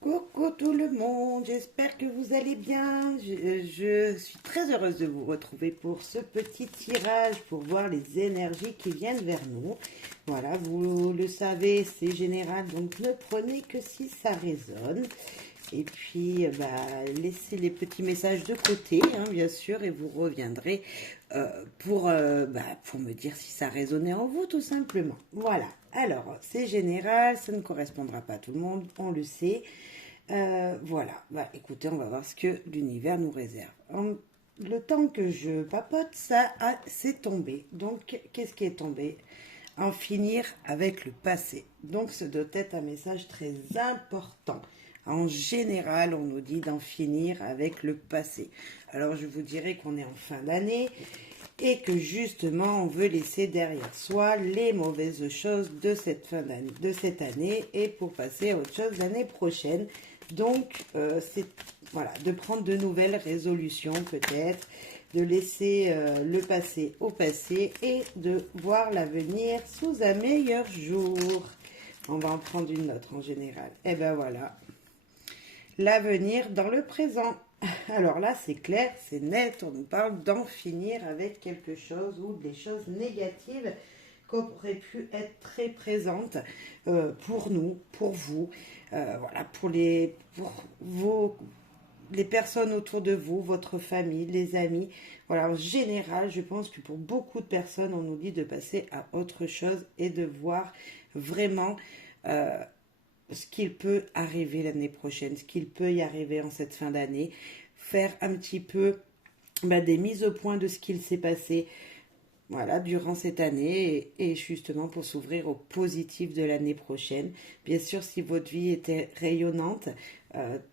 Coucou tout le monde, j'espère que vous allez bien. Je suis très heureuse de vous retrouver pour ce petit tirage pour voir les énergies qui viennent vers nous. Voilà, vous le savez, c'est général, donc ne prenez que si ça résonne. Et puis, laissez les petits messages de côté, hein, bien sûr, et vous reviendrez pour me dire si ça résonnait en vous, tout simplement. Voilà. Alors, c'est général, ça ne correspondra pas à tout le monde, on le sait. Voilà, écoutez, on va voir ce que l'univers nous réserve. Le temps que je papote, c'est tombé. Donc, qu'est-ce qui est tombé? En finir avec le passé. Donc, ce doit être un message très important. En général, on nous dit d'en finir avec le passé. Alors, je vous dirais qu'on est en fin d'année et que justement, on veut laisser derrière soi les mauvaises choses de cette fin d'année, de cette année, et pour passer à autre chose l'année prochaine. Donc, c'est voilà, de prendre de nouvelles résolutions peut-être, de laisser le passé au passé et de voir l'avenir sous un meilleur jour. On va en prendre une autre en général. Et ben voilà, l'avenir dans le présent. Alors là, c'est clair, c'est net, on nous parle d'en finir avec quelque chose ou des choses négatives qui auraient pu être très présentes pour nous, pour vous, voilà, pour les personnes autour de vous, votre famille, les amis. Voilà, en général, je pense que pour beaucoup de personnes, on nous dit de passer à autre chose et de voir vraiment euh, ce qu'il peut arriver l'année prochaine, ce qu'il peut y arriver en cette fin d'année, faire un petit peu des mises au point de ce qu'il s'est passé, voilà, durant cette année et justement pour s'ouvrir au positif de l'année prochaine. Bien sûr, si votre vie était rayonnante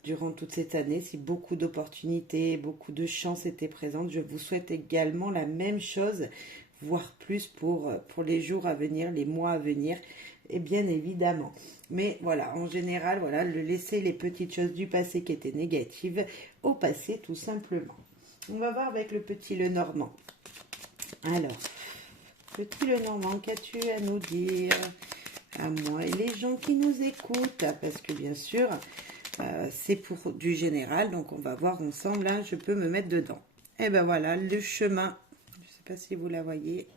durant toute cette année, si beaucoup d'opportunités, beaucoup de chances étaient présentes, je vous souhaite également la même chose, voire plus pour les jours à venir, les mois à venir, et bien évidemment. Mais voilà, en général, voilà, le laisser les petites choses du passé qui étaient négatives au passé tout simplement. On va voir avec le petit Lenormand. Alors, petit Lenormand, qu'as-tu à nous dire à moi et les gens qui nous écoutent? Parce que bien sûr, c'est pour du général, donc on va voir ensemble, là, je peux me mettre dedans. Et ben voilà, le chemin, je ne sais pas si vous la voyez,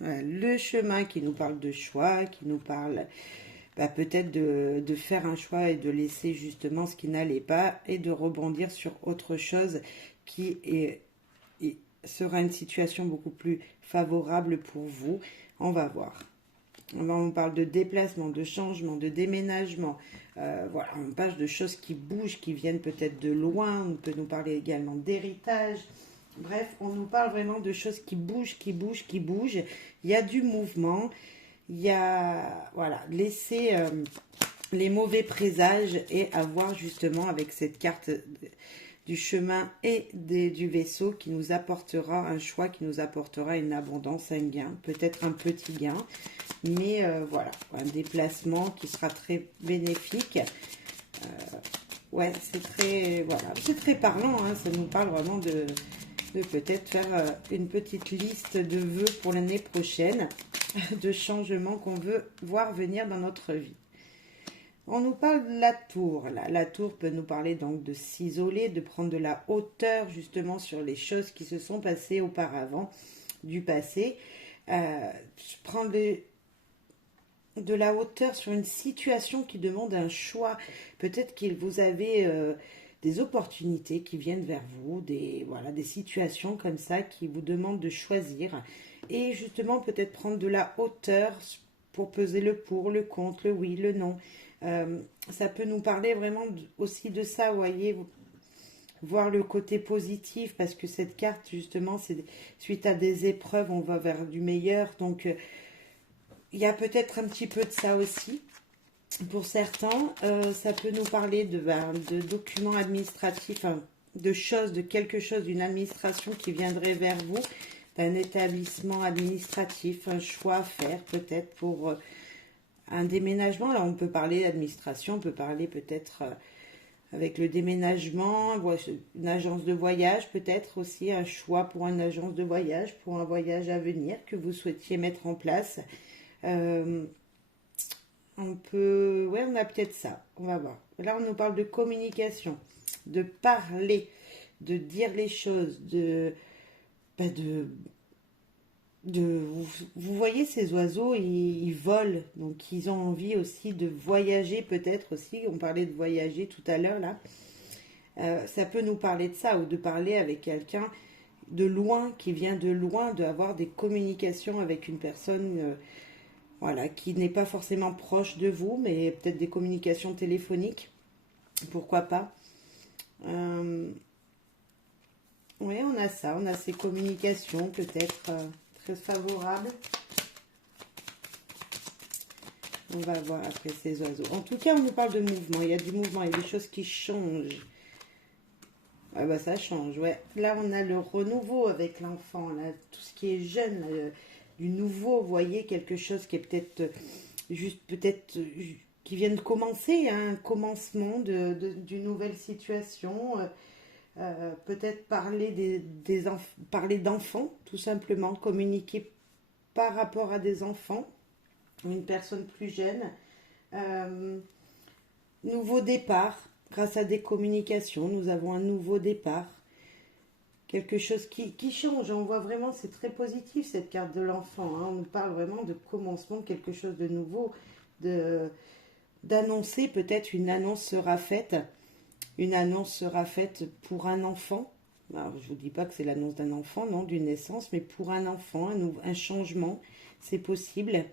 voilà, le chemin qui nous parle de choix, qui nous parle peut-être de faire un choix et de laisser justement ce qui n'allait pas et de rebondir sur autre chose qui sera une situation beaucoup plus favorable pour vous. On va voir. On parle de déplacement, de changement, de déménagement. Voilà, on parle de choses qui bougent, qui viennent peut-être de loin. On peut nous parler également d'héritage. Bref, on nous parle vraiment de choses qui bougent, qui bougent, qui bougent. Il y a du mouvement. Il y a, voilà, laisser les mauvais présages et avoir justement avec cette carte du chemin et du vaisseau qui nous apportera un choix, qui nous apportera une abondance, un gain, peut-être un petit gain, mais voilà, un déplacement qui sera très bénéfique. Ouais, c'est très, voilà, c'est très parlant, hein, ça nous parle vraiment de peut-être faire une petite liste de vœux pour l'année prochaine, de changements qu'on veut voir venir dans notre vie. On nous parle de la tour. La tour peut nous parler donc de s'isoler, de prendre de la hauteur justement sur les choses qui se sont passées auparavant, du passé. Prendre de la hauteur sur une situation qui demande un choix. Peut-être que vous avez des opportunités qui viennent vers vous, des situations comme ça qui vous demandent de choisir. Et justement peut-être prendre de la hauteur pour peser le pour, le contre, le oui, le non. Ça peut nous parler vraiment aussi de ça, vous voyez, voir le côté positif, parce que cette carte, justement, c'est suite à des épreuves, on va vers du meilleur. Donc, il y a peut-être un petit peu de ça aussi. Pour certains, ça peut nous parler de documents administratifs, hein, de choses, de quelque chose, d'une administration qui viendrait vers vous, d'un établissement administratif, un choix à faire peut-être pour un déménagement. Là, on peut parler d'administration, on peut parler peut-être avec le déménagement, une agence de voyage, peut-être aussi un choix pour une agence de voyage, pour un voyage à venir que vous souhaitiez mettre en place. Euh, On peut... Ouais, on a peut-être ça. On va voir. Là, on nous parle de communication, de parler, de dire les choses, bah, vous voyez ces oiseaux, ils volent, donc ils ont envie aussi de voyager peut-être aussi. On parlait de voyager tout à l'heure là. Ça peut nous parler de ça ou de parler avec quelqu'un de loin, qui vient de loin, d'avoir des communications avec une personne voilà, qui n'est pas forcément proche de vous, mais peut-être des communications téléphoniques, pourquoi pas. Euh, oui, on a ça, on a ces communications peut-être très favorables. On va voir après ces oiseaux. En tout cas, on nous parle de mouvement. Il y a du mouvement, il y a des choses qui changent. Ah bah ça change, ouais. Là, on a le renouveau avec l'enfant, là, tout ce qui est jeune, là, du nouveau, vous voyez, quelque chose qui est peut-être juste, peut-être qui vient de commencer, hein, un commencement d'une nouvelle situation. Peut-être parler parler d'enfants, tout simplement, communiquer par rapport à des enfants, une personne plus jeune. Euh, Nouveau départ, grâce à des communications, nous avons un nouveau départ. Quelque chose qui change, on voit vraiment, c'est très positif cette carte de l'enfant. Hein. On nous parle vraiment de commencement, quelque chose de nouveau, d'annoncer, peut-être une annonce sera faite. Une annonce sera faite pour un enfant. Alors, je ne vous dis pas que c'est l'annonce d'un enfant, non, d'une naissance, mais pour un enfant, un changement, c'est possible.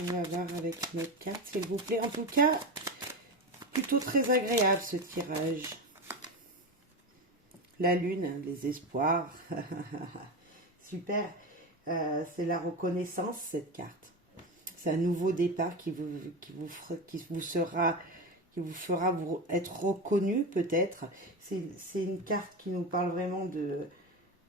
On va voir avec notre carte, s'il vous plaît. En tout cas, plutôt très agréable ce tirage. La lune, les espoirs. Super. C'est la reconnaissance, cette carte. C'est un nouveau départ qui vous fera être reconnu, peut-être. C'est une carte qui nous parle vraiment de...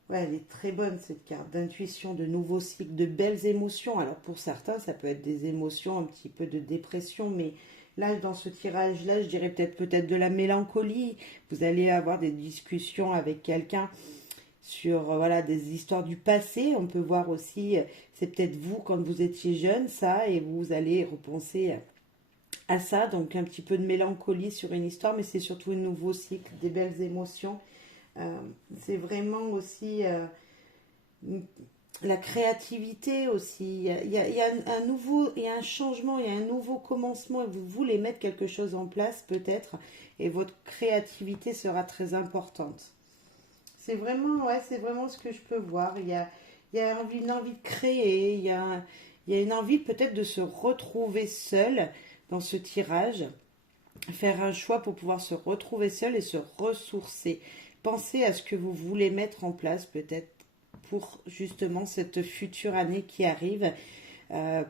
Ouais, elle est très bonne, cette carte. D'intuition, de nouveaux cycles, de belles émotions. Alors, pour certains, ça peut être des émotions, un petit peu de dépression, mais là, dans ce tirage-là, je dirais peut-être de la mélancolie. Vous allez avoir des discussions avec quelqu'un sur voilà, des histoires du passé. On peut voir aussi, c'est peut-être vous quand vous étiez jeune, ça, et vous allez repenser à ça. Donc un petit peu de mélancolie sur une histoire, mais c'est surtout un nouveau cycle, des belles émotions. C'est vraiment aussi la créativité aussi. Il y a un nouveau, il y a un changement, il y a un nouveau commencement. Vous voulez mettre quelque chose en place peut-être, et votre créativité sera très importante. C'est vraiment, ouais, c'est vraiment ce que je peux voir. Il y a une envie de créer, il y a une envie peut-être de se retrouver seul dans ce tirage, faire un choix pour pouvoir se retrouver seul et se ressourcer. Pensez à ce que vous voulez mettre en place peut-être pour justement cette future année qui arrive,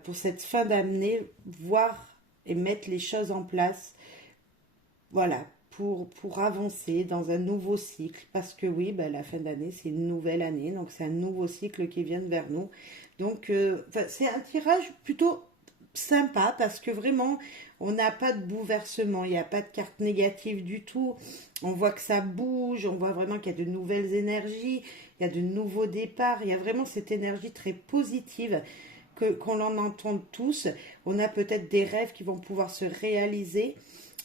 pour cette fin d'année, voir et mettre les choses en place. Voilà, pour avancer dans un nouveau cycle. Parce que oui, ben, la fin d'année, c'est une nouvelle année. Donc, c'est un nouveau cycle qui vient vers nous. Donc, c'est un tirage plutôt sympa parce que vraiment, on n'a pas de bouleversement. Il n'y a pas de carte négative du tout. On voit que ça bouge. On voit vraiment qu'il y a de nouvelles énergies. Il y a de nouveaux départs. Il y a vraiment cette énergie très positive qu'on en entende tous. On a peut-être des rêves qui vont pouvoir se réaliser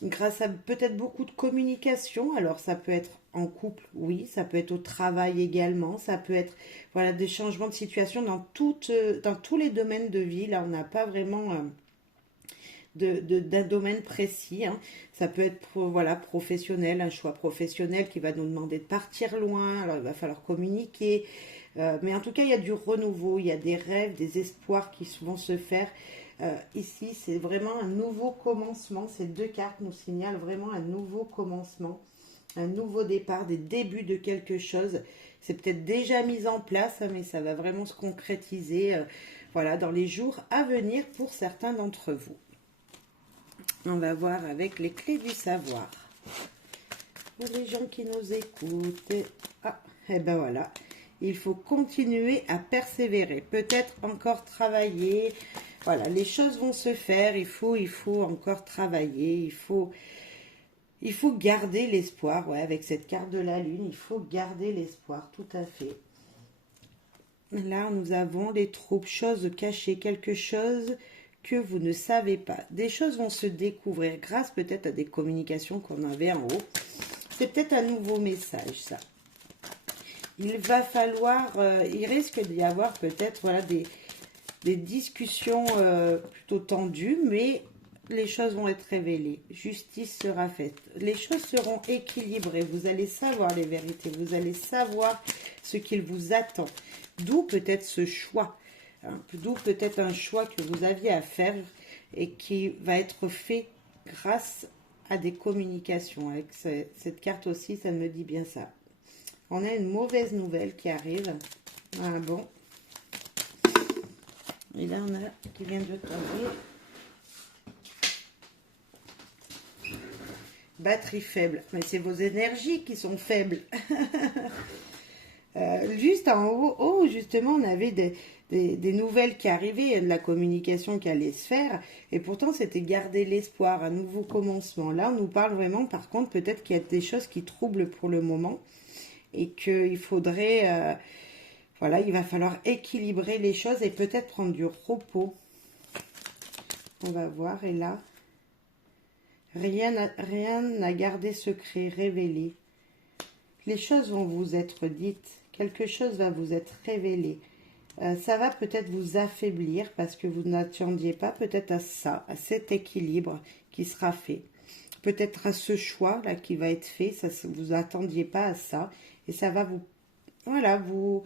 grâce à peut-être beaucoup de communication. Alors ça peut être en couple, oui, ça peut être au travail également, ça peut être voilà des changements de situation dans tous les domaines de vie. Là, on n'a pas vraiment d'un domaine précis. Hein. Ça peut être voilà professionnel, un choix professionnel qui va nous demander de partir loin. Alors il va falloir communiquer. Mais en tout cas, il y a du renouveau, il y a des rêves, des espoirs qui vont se faire. Ici, c'est vraiment un nouveau commencement. Ces deux cartes nous signalent vraiment un nouveau commencement, un nouveau départ, des débuts de quelque chose. C'est peut-être déjà mis en place, hein, mais ça va vraiment se concrétiser voilà, dans les jours à venir pour certains d'entre vous. On va voir avec les clés du savoir. Pour les gens qui nous écoutent. Ah, et ben voilà. Il faut continuer à persévérer. Peut-être encore travailler. Voilà, les choses vont se faire. Il faut encore travailler. Il faut garder l'espoir. Ouais, avec cette carte de la lune, il faut garder l'espoir. Tout à fait. Là, nous avons les troupes, choses cachées, quelque chose que vous ne savez pas. Des choses vont se découvrir grâce peut-être à des communications qu'on avait en haut. C'est peut-être un nouveau message, ça. Il va falloir, il risque d'y avoir peut-être voilà, des discussions plutôt tendues, mais les choses vont être révélées. Justice sera faite. Les choses seront équilibrées. Vous allez savoir les vérités. Vous allez savoir ce qu'il vous attend. D'où peut-être ce choix. Hein, d'où peut-être un choix que vous aviez à faire et qui va être fait grâce à des communications. Avec cette carte aussi, ça me dit bien ça. On a une mauvaise nouvelle qui arrive. Ah bon. Et là, on a qui vient de tomber. Batterie faible. Mais c'est vos énergies qui sont faibles. Juste en haut, justement, on avait des nouvelles qui arrivaient, de la communication qui allait se faire. Et pourtant, c'était garder l'espoir, un nouveau commencement. Là, on nous parle vraiment, par contre, peut-être qu'il y a des choses qui troublent pour le moment. Et qu'il faudrait... voilà, il va falloir équilibrer les choses et peut-être prendre du repos. On va voir. Et là, rien n'a gardé secret, révélé. Les choses vont vous être dites. Quelque chose va vous être révélé. Ça va peut-être vous affaiblir parce que vous n'attendiez pas peut-être à ça, à cet équilibre qui sera fait. Peut-être à ce choix là qui va être fait, ça, vous n'attendiez pas à ça. Et ça va vous... Voilà, vous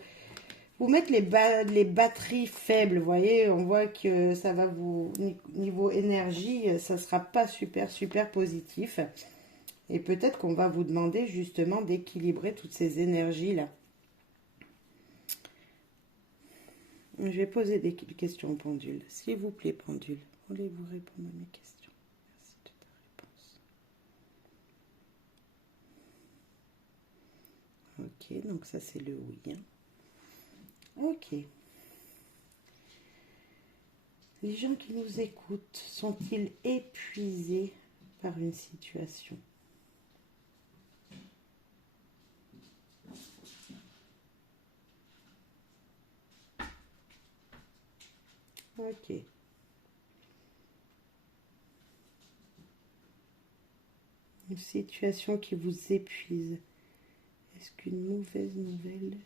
mettre les batteries faibles, vous voyez, on voit que ça va vous, niveau énergie, ça sera pas super positif. Et peut-être qu'on va vous demander justement d'équilibrer toutes ces énergies-là. Je vais poser des questions au pendule. S'il vous plaît, pendule, voulez-vous répondre à mes questions? Merci de ta réponse. Ok, donc ça c'est le oui. Ok. Les gens qui nous écoutent sont-ils épuisés par une situation? Ok. Une situation qui vous épuise. Est-ce qu'une mauvaise nouvelle?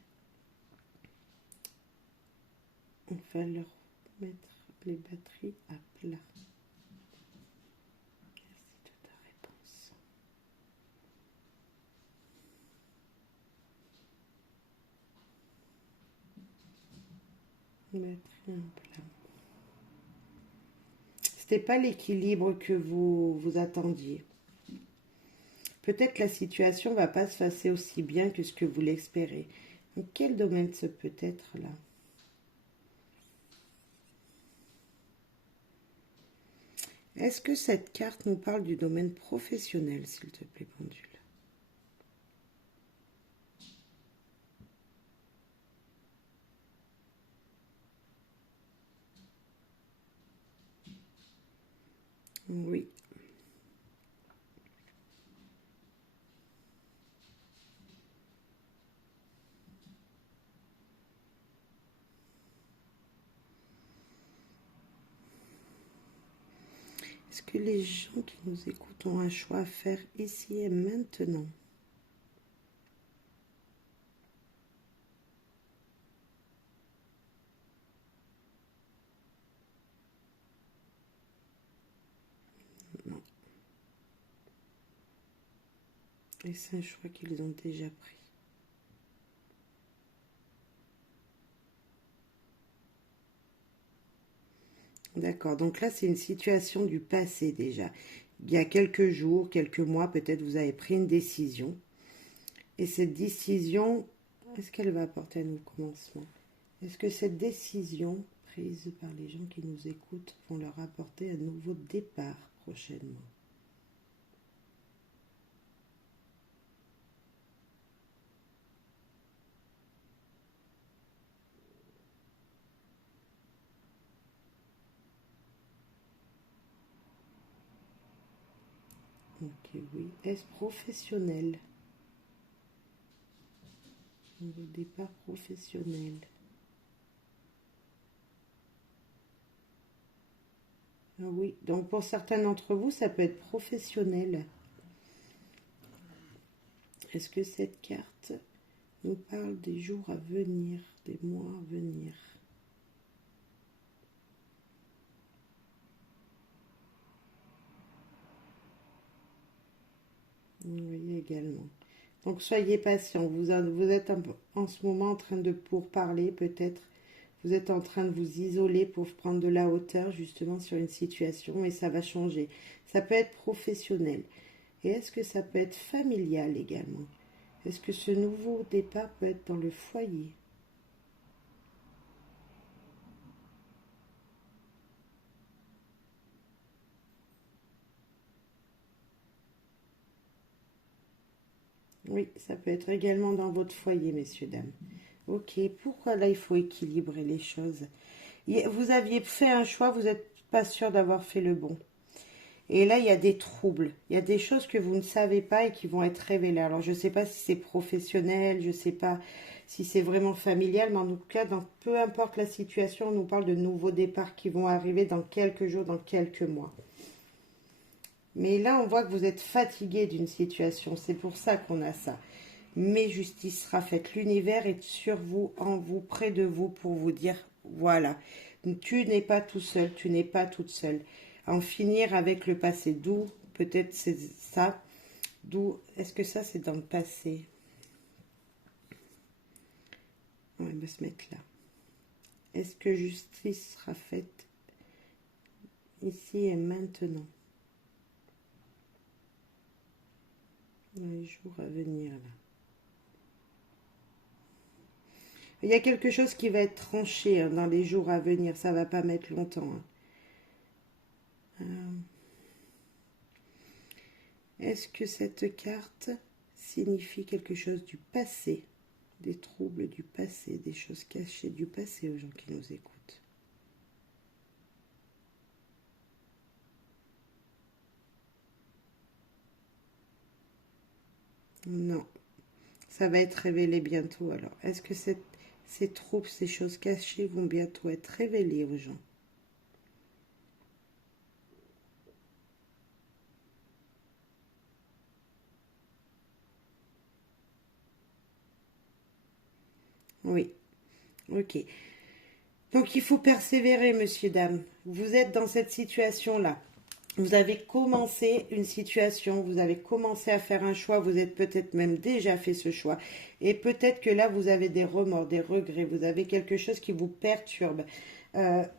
On va leur mettre les batteries à plat. Merci de ta réponse. Batterie à plat. C'était pas l'équilibre que vous attendiez. Peut-être que la situation ne va pas se passer aussi bien que ce que vous l'espérez. Dans quel domaine ce peut être là? Est-ce que cette carte nous parle du domaine professionnel, s'il te plaît, pendule? Oui. Est-ce que les gens qui nous écoutent ont un choix à faire ici et maintenant? Non. Et c'est un choix qu'ils ont déjà pris. D'accord, donc là c'est une situation du passé déjà. Il y a quelques jours, quelques mois, peut-être vous avez pris une décision. Et cette décision, est-ce qu'elle va apporter un nouveau commencement? Est-ce que cette décision prise par les gens qui nous écoutent vont leur apporter un nouveau départ prochainement? Ok, oui. Est-ce professionnel? Nouveau départ professionnel. Ah oui, donc pour certains d'entre vous, ça peut être professionnel. Est-ce que cette carte nous parle des jours à venir, des mois à venir? Oui, également. Donc soyez patient. Vous êtes en ce moment en train de pourparler peut-être. Vous êtes en train de vous isoler pour prendre de la hauteur justement sur une situation et ça va changer. Ça peut être professionnel. Et est-ce que ça peut être familial également? Est-ce que ce nouveau départ peut être dans le foyer? Oui, ça peut être également dans votre foyer, messieurs, dames. Ok, pourquoi là il faut équilibrer les choses? Vous aviez fait un choix, vous n'êtes pas sûr d'avoir fait le bon. Et là, il y a des troubles. Il y a des choses que vous ne savez pas et qui vont être révélées. Alors, je ne sais pas si c'est professionnel, je ne sais pas si c'est vraiment familial, mais en tout cas, peu importe la situation, on nous parle de nouveaux départs qui vont arriver dans quelques jours, dans quelques mois. Mais là, on voit que vous êtes fatigué d'une situation. C'est pour ça qu'on a ça. Mais justice sera faite. L'univers est sur vous, en vous, près de vous pour vous dire, voilà, tu n'es pas tout seul, tu n'es pas toute seule. En finir avec le passé, d'où peut-être c'est ça, d'où, est-ce que ça c'est dans le passé? On va se mettre là. Est-ce que justice sera faite ici et maintenant? Dans les jours à venir là. Il y a quelque chose qui va être tranché hein, dans les jours à venir, ça va pas mettre longtemps. Hein. Est-ce que cette carte signifie quelque chose du passé, des troubles du passé, des choses cachées du passé aux gens qui nous écoutent? Non, ça va être révélé bientôt alors. Est-ce que ces troubles, ces choses cachées vont bientôt être révélées aux gens? Oui, ok. Donc il faut persévérer, monsieur, dame. Vous êtes dans cette situation-là. Vous avez commencé une situation, vous avez commencé à faire un choix, vous êtes peut-être même déjà fait ce choix. Et peut-être que là, vous avez des remords, des regrets, vous avez quelque chose qui vous perturbe.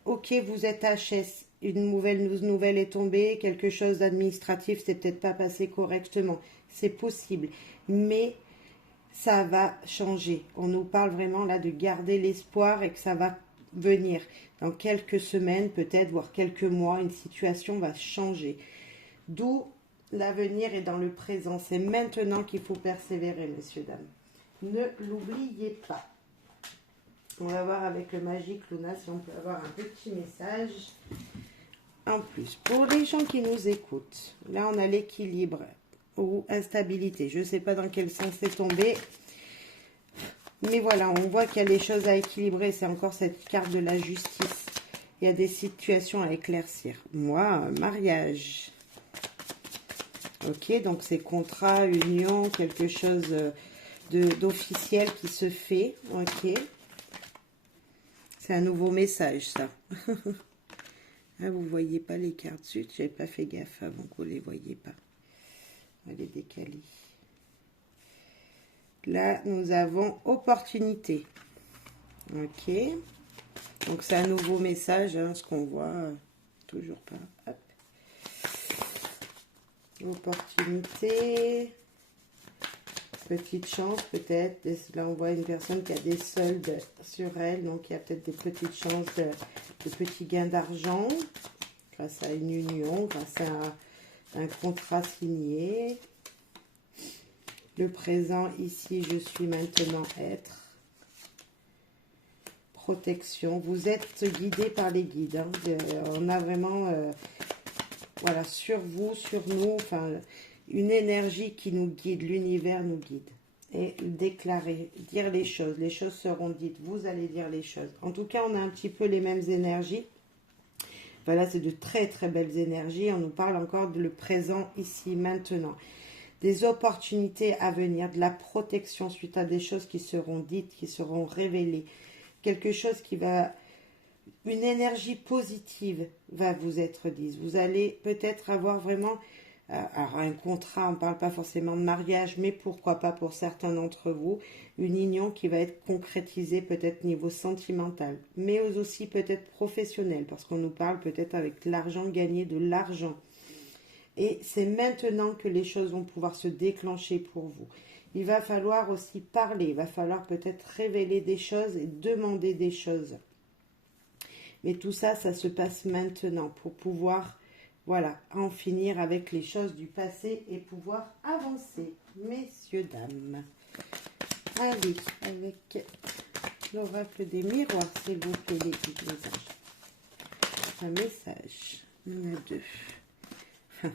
Ok, vous êtes HS, une nouvelle est tombée, quelque chose d'administratif, c'est peut-être pas passé correctement. C'est possible. Mais ça va changer. On nous parle vraiment là de garder l'espoir et que ça va venir. Dans quelques semaines, peut-être, voire quelques mois, une situation va changer. D'où l'avenir est dans le présent. C'est maintenant qu'il faut persévérer, messieurs, dames. Ne l'oubliez pas. On va voir avec le Magique Luna si on peut avoir un petit message en plus. Pour les gens qui nous écoutent, là on a l'équilibre ou instabilité. Je ne sais pas dans quel sens c'est tombé. Mais voilà, on voit qu'il y a des choses à équilibrer. C'est encore cette carte de la justice. Il y a des situations à éclaircir. Moi, mariage. Ok, donc c'est contrat, union, quelque chose d'officiel qui se fait. Ok. C'est un nouveau message, ça. Ah, vous voyez pas les cartes. Zut, j'avais pas fait gaffe avant que vous les voyez pas. On va les décaler. Là, nous avons opportunité. Ok. Donc, c'est un nouveau message, hein, ce qu'on voit. Toujours pas. Hop. Opportunité. Petite chance, peut-être. Là, on voit une personne qui a des soldes sur elle. Donc, il y a peut-être des petites chances de petits gains d'argent grâce à une union, grâce à un contrat signé. Le présent, ici, je suis maintenant être. Protection. Vous êtes guidé par les guides. Hein. On a vraiment, voilà, sur vous, sur nous, enfin, une énergie qui nous guide. L'univers nous guide. Et déclarer, dire les choses seront dites. Vous allez dire les choses. En tout cas, on a un petit peu les mêmes énergies. Voilà, c'est de très très belles énergies. On nous parle encore de le présent, ici, maintenant. Des opportunités à venir, de la protection suite à des choses qui seront dites, qui seront révélées. Quelque chose qui va... Une énergie positive va vous être dite. Vous allez peut-être avoir vraiment... alors un contrat, on ne parle pas forcément de mariage, mais pourquoi pas pour certains d'entre vous, une union qui va être concrétisée peut-être niveau sentimental, mais aussi peut-être professionnel, parce qu'on nous parle peut-être avec l'argent, gagner de l'argent. Et c'est maintenant que les choses vont pouvoir se déclencher pour vous. Il va falloir aussi parler, il va falloir peut-être révéler des choses et demander des choses. Mais tout ça, ça se passe maintenant pour pouvoir, voilà, en finir avec les choses du passé et pouvoir avancer. Messieurs, dames. Allez, avec l'oracle des miroirs, s'il vous plaît, les petits messages. Un message. Il y en a deux.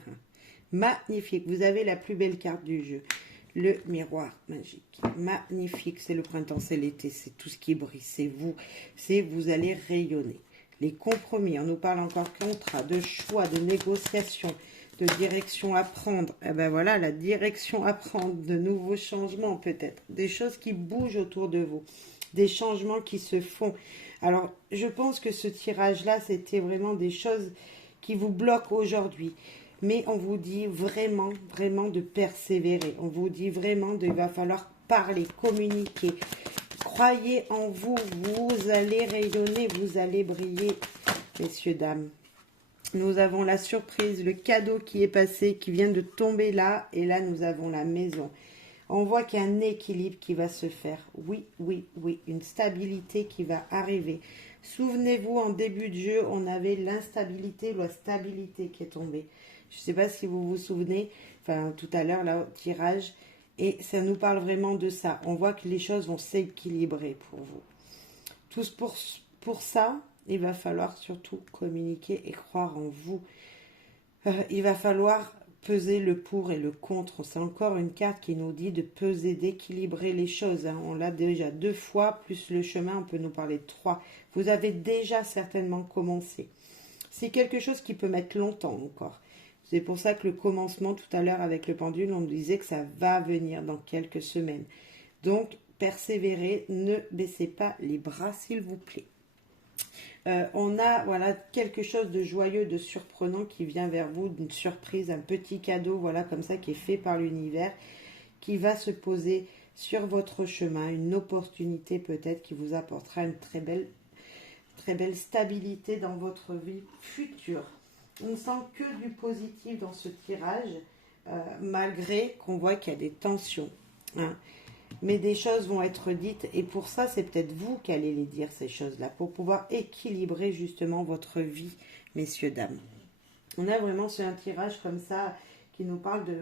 Magnifique. Vous avez la plus belle carte du jeu. Le miroir magique. Magnifique. C'est le printemps, c'est l'été, c'est tout ce qui brille. C'est vous. C'est vous allez rayonner. Les compromis, on nous parle encore de contrat, de choix, de négociation, de direction à prendre. Eh ben voilà, la direction à prendre, de nouveaux changements peut-être, des choses qui bougent autour de vous, des changements qui se font. Alors, je pense que ce tirage-là, c'était vraiment des choses qui vous bloquent aujourd'hui. Mais on vous dit vraiment, vraiment de persévérer. On vous dit vraiment qu'il va falloir parler, communiquer. Croyez en vous, vous allez rayonner, vous allez briller, messieurs, dames. Nous avons la surprise, le cadeau qui est passé, qui vient de tomber là. Et là, nous avons la maison. On voit qu'il y a un équilibre qui va se faire. Oui, oui, oui, une stabilité qui va arriver. Souvenez-vous, en début de jeu, on avait l'instabilité ou la stabilité qui est tombée. Je ne sais pas si vous vous souvenez, enfin tout à l'heure, là, au tirage. Et ça nous parle vraiment de ça. On voit que les choses vont s'équilibrer pour vous. Tous pour ça, il va falloir surtout communiquer et croire en vous. Il va falloir peser le pour et le contre. C'est encore une carte qui nous dit de peser, d'équilibrer les choses. On l'a déjà 2 fois, plus le chemin, on peut nous parler de 3. Vous avez déjà certainement commencé. C'est quelque chose qui peut mettre longtemps encore. C'est pour ça que le commencement tout à l'heure avec le pendule, on nous disait que ça va venir dans quelques semaines. Donc, persévérez, ne baissez pas les bras s'il vous plaît. On a voilà quelque chose de joyeux, de surprenant qui vient vers vous, d'une surprise, un petit cadeau, voilà comme ça qui est fait par l'univers, qui va se poser sur votre chemin, une opportunité peut-être qui vous apportera une très belle stabilité dans votre vie future. On ne sent que du positif dans ce tirage, malgré qu'on voit qu'il y a des tensions. Hein. Mais des choses vont être dites, et pour ça, c'est peut-être vous qui allez les dire, ces choses-là, pour pouvoir équilibrer justement votre vie, messieurs, dames. On a vraiment sur un tirage comme ça, qui nous parle de...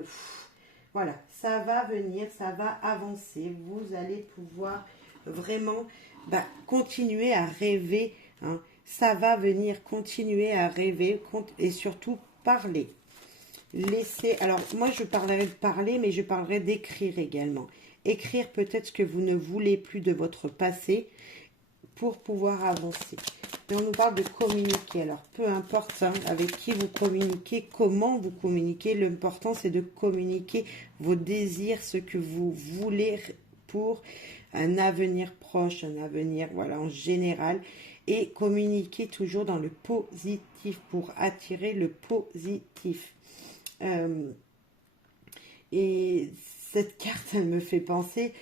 Voilà, ça va venir, ça va avancer, vous allez pouvoir vraiment continuer à rêver, hein. Ça va venir, continuer à rêver et surtout parler. Laissez, alors moi je parlerai de parler, mais je parlerai d'écrire également. Écrire peut-être ce que vous ne voulez plus de votre passé pour pouvoir avancer. Et on nous parle de communiquer. Alors peu importe avec qui vous communiquez, comment vous communiquez, l'important c'est de communiquer vos désirs, ce que vous voulez pour un avenir proche, un avenir voilà en général. Et communiquer toujours dans le positif pour attirer le positif. Et cette carte, elle me fait penser,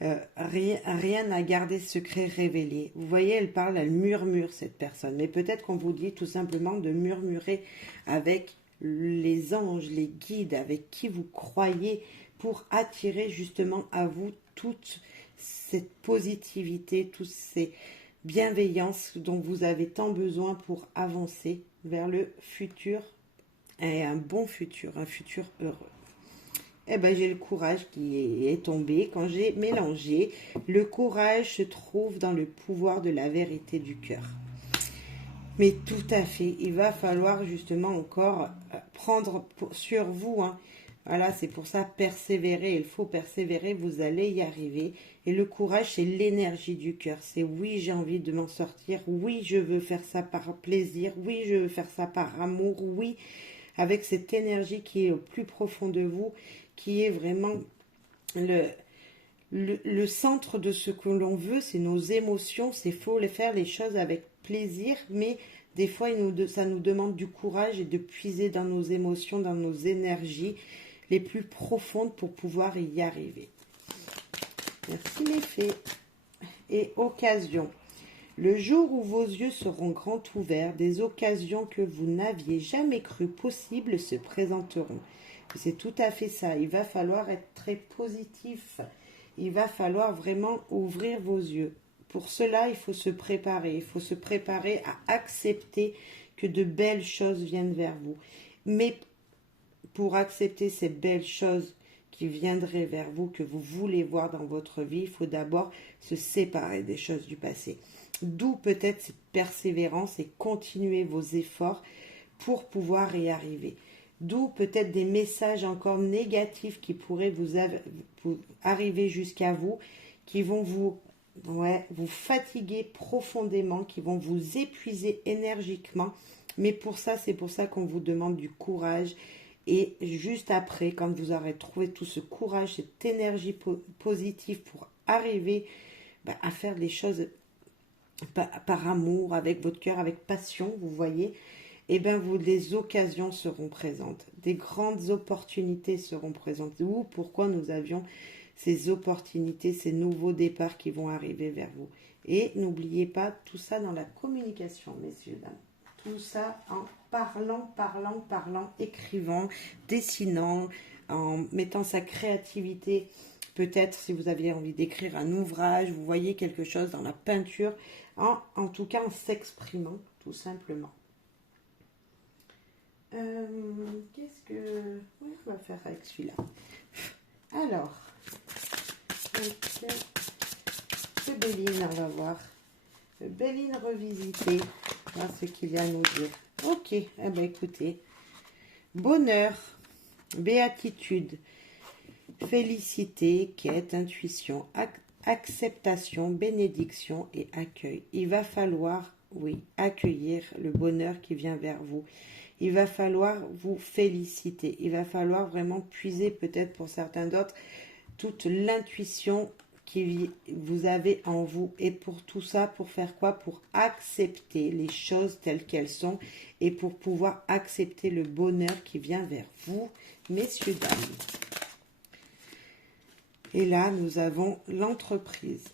rien à garder secret révélé. Vous voyez, elle murmure cette personne. Mais peut-être qu'on vous dit tout simplement de murmurer avec les anges, les guides, avec qui vous croyez pour attirer justement à vous toute cette positivité, toutes ces bienveillance dont vous avez tant besoin pour avancer vers le futur et un bon futur, un futur heureux. Eh bien, j'ai le courage qui est tombé quand j'ai mélangé. Le courage se trouve dans le pouvoir de la vérité du cœur. Mais tout à fait, il va falloir justement encore prendre sur vous, Voilà, c'est pour ça, persévérer, il faut persévérer, vous allez y arriver. Et le courage, c'est l'énergie du cœur. C'est oui, j'ai envie de m'en sortir, oui, je veux faire ça par plaisir, oui, je veux faire ça par amour, oui, avec cette énergie qui est au plus profond de vous, qui est vraiment le centre de ce que l'on veut, c'est nos émotions. C'est faut les faire les choses avec plaisir, mais des fois, ça nous demande du courage et de puiser dans nos émotions, dans nos énergies les plus profondes pour pouvoir y arriver. Merci mes fées. Et occasion. Le jour où vos yeux seront grands ouverts, des occasions que vous n'aviez jamais cru possibles se présenteront. C'est tout à fait ça. Il va falloir être très positif. Il va falloir vraiment ouvrir vos yeux. Pour cela, il faut se préparer. Il faut se préparer à accepter que de belles choses viennent vers vous. Mais pour accepter ces belles choses qui viendraient vers vous, que vous voulez voir dans votre vie, il faut d'abord se séparer des choses du passé. D'où peut-être cette persévérance et continuer vos efforts pour pouvoir y arriver. D'où peut-être des messages encore négatifs qui pourraient vous arriver jusqu'à vous, qui vont vous fatiguer profondément, qui vont vous épuiser énergiquement. Mais pour ça, c'est pour ça qu'on vous demande du courage. Et juste après, quand vous aurez trouvé tout ce courage, cette énergie positive pour arriver à faire les choses par amour, avec votre cœur, avec passion, vous voyez, et bien des occasions seront présentes, des grandes opportunités seront présentes. Ou pourquoi nous avions ces opportunités, ces nouveaux départs qui vont arriver vers vous. Et n'oubliez pas tout ça dans la communication, messieurs, dames. Tout ça en parlant, écrivant, dessinant, en mettant sa créativité. Peut-être si vous aviez envie d'écrire un ouvrage, vous voyez quelque chose dans la peinture, en tout cas en s'exprimant, tout simplement. Qu'est-ce que... Oui, on va faire avec celui-là. Alors, ce Béline, on va voir. Le Béline revisité. Voilà ce qu'il y a à nous dire. Ok, eh bien écoutez. Bonheur, béatitude, félicité, quête, intuition, acceptation, bénédiction et accueil. Il va falloir, oui, accueillir le bonheur qui vient vers vous. Il va falloir vous féliciter. Il va falloir vraiment puiser, peut-être pour certains d'autres, toute l'intuition que vous avez en vous. Et pour tout ça, pour faire quoi? Pour accepter les choses telles qu'elles sont et pour pouvoir accepter le bonheur qui vient vers vous, messieurs, dames. Et là, nous avons l'entreprise,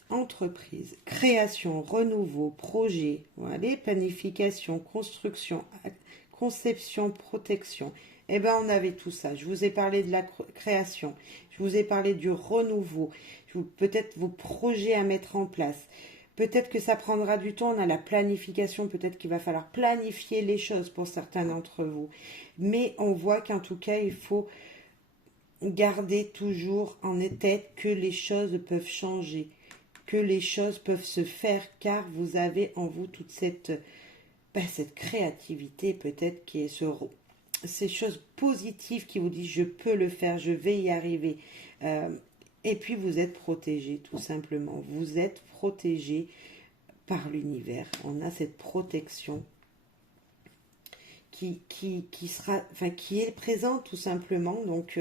création, renouveau, projet, voilà, planification, construction, conception, protection. Eh bien, on avait tout ça. Je vous ai parlé de la création, je vous ai parlé du renouveau, peut-être vos projets à mettre en place. Peut-être que ça prendra du temps, on a la planification, peut-être qu'il va falloir planifier les choses pour certains d'entre vous. Mais on voit qu'en tout cas, il faut garder toujours en tête que les choses peuvent changer, que les choses peuvent se faire, car vous avez en vous toute cette créativité peut-être qui est ces choses positives qui vous disent je peux le faire, je vais y arriver. Et puis vous êtes protégé tout simplement. Vous êtes protégé par l'univers. On a cette protection qui est présente tout simplement. Donc,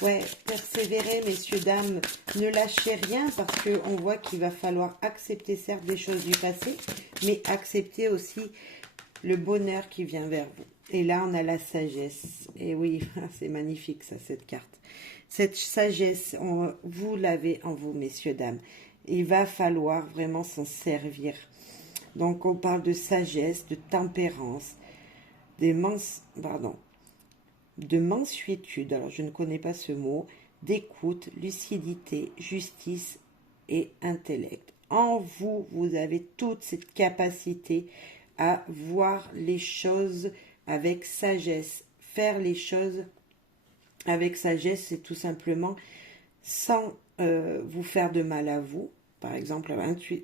persévérez, messieurs, dames. Ne lâchez rien parce qu'on voit qu'il va falloir accepter certes des choses du passé, mais accepter aussi le bonheur qui vient vers vous. Et là, on a la sagesse. Et oui, c'est magnifique ça, cette carte. Cette sagesse, vous l'avez en vous, messieurs, dames. Il va falloir vraiment s'en servir. Donc, on parle de sagesse, de tempérance, de mansuétude, alors je ne connais pas ce mot, d'écoute, lucidité, justice et intellect. En vous, vous avez toute cette capacité à voir les choses avec sagesse. Faire les choses avec sagesse, c'est tout simplement sans vous faire de mal à vous, par exemple,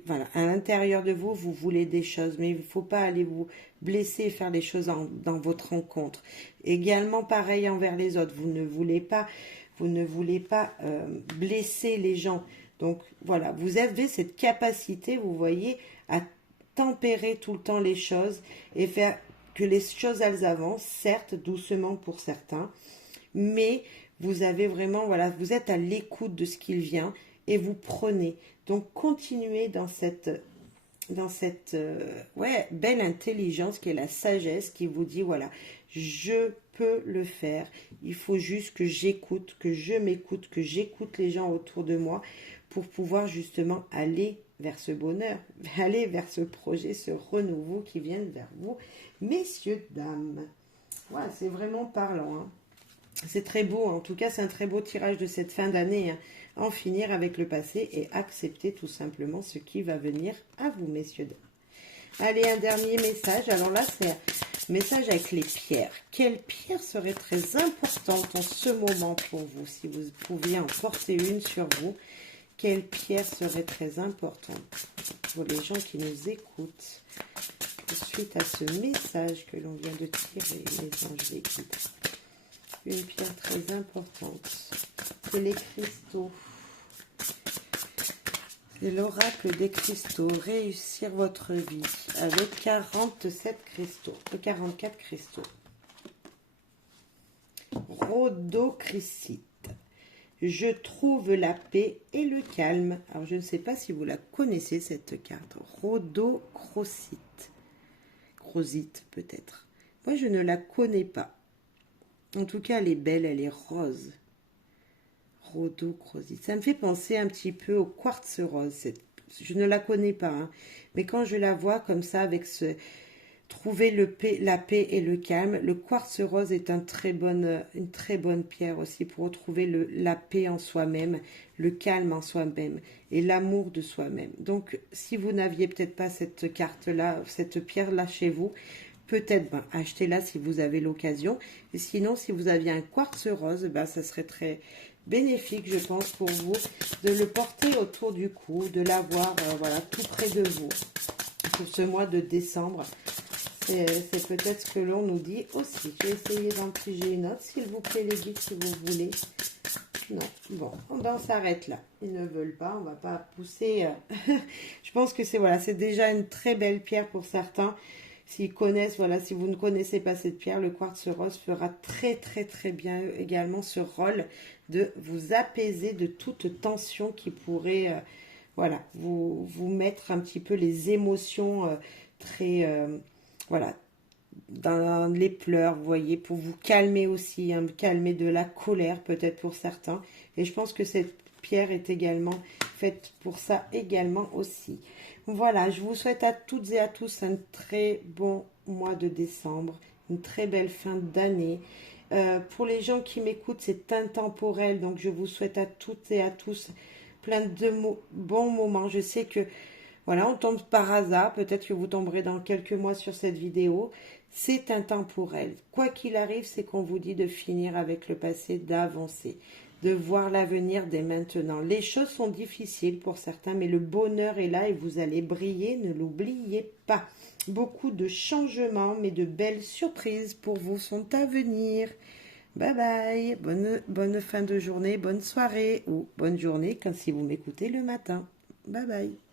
voilà, à l'intérieur de vous, vous voulez des choses, mais il ne faut pas aller vous blesser et faire les choses dans votre rencontre. Également, pareil envers les autres, vous ne voulez pas blesser les gens. Donc voilà, vous avez cette capacité, vous voyez, à tempérer tout le temps les choses et faire que les choses elles avancent, certes doucement pour certains, mais vous avez vraiment, voilà, vous êtes à l'écoute de ce qu'il vient et vous prenez. Donc continuez dans cette belle intelligence qui est la sagesse qui vous dit, voilà, je peux le faire. Il faut juste que j'écoute, que je m'écoute, que j'écoute les gens autour de moi pour pouvoir justement aller vers ce bonheur, aller vers ce projet, ce renouveau qui vient vers vous, messieurs, dames. Voilà, c'est vraiment parlant, hein. C'est très beau, en tout cas c'est un très beau tirage de cette fin d'année, hein. En finir avec le passé et accepter tout simplement ce qui va venir à vous, messieurs, dames. Allez, un dernier message. Alors là, c'est un message avec les pierres. Quelle pierre serait très importante en ce moment pour vous? Si vous pouviez en porter une sur vous, quelle pierre serait très importante pour les gens qui nous écoutent suite à ce message que l'on vient de tirer, les anges des guides? Une pierre très importante, c'est les cristaux. C'est l'oracle des cristaux. Réussir votre vie avec 47 cristaux, 44 cristaux. Rhodochrosite. Je trouve la paix et le calme. Alors, je ne sais pas si vous la connaissez, cette carte. Rhodochrosite. Crosite, peut-être. Moi, je ne la connais pas. En tout cas, elle est belle, elle est rose. Rhodochrosite. Ça me fait penser un petit peu au quartz rose. Je ne la connais pas, hein. Mais quand je la vois comme ça, avec trouver la paix et le calme, le quartz rose est une très bonne pierre aussi pour retrouver la paix en soi-même, le calme en soi-même et l'amour de soi-même. Donc, si vous n'aviez peut-être pas cette carte-là, cette pierre-là chez vous, peut-être achetez-la si vous avez l'occasion. Et sinon, si vous aviez un quartz rose, ça serait très bénéfique, je pense, pour vous de le porter autour du cou, de l'avoir voilà, tout près de vous pour ce mois de décembre. C'est peut-être ce que l'on nous dit aussi. Je vais essayer d'en piger une autre, s'il vous plaît, les guides, si vous voulez. Non, bon, on s'arrête là. Ils ne veulent pas, on ne va pas pousser. Je pense que c'est déjà une très belle pierre pour certains. S'ils connaissent, voilà, si vous ne connaissez pas cette pierre, le quartz rose fera très très très bien également ce rôle de vous apaiser de toute tension qui pourrait, voilà, vous mettre un petit peu les émotions voilà, dans les pleurs, vous voyez, pour vous calmer aussi, hein, calmer de la colère peut-être pour certains. Et je pense que cette pierre est également faite pour ça également aussi. Voilà, je vous souhaite à toutes et à tous un très bon mois de décembre, une très belle fin d'année. Pour les gens qui m'écoutent, c'est intemporel, donc je vous souhaite à toutes et à tous plein de bons moments. Je sais que, voilà, on tombe par hasard, peut-être que vous tomberez dans quelques mois sur cette vidéo. C'est intemporel. Quoi qu'il arrive, c'est qu'on vous dit de finir avec le passé, d'avancer, de voir l'avenir dès maintenant. Les choses sont difficiles pour certains, mais le bonheur est là et vous allez briller, ne l'oubliez pas. Beaucoup de changements, mais de belles surprises pour vous sont à venir. Bye bye, bonne fin de journée, bonne soirée ou bonne journée quand si vous m'écoutez le matin. Bye bye.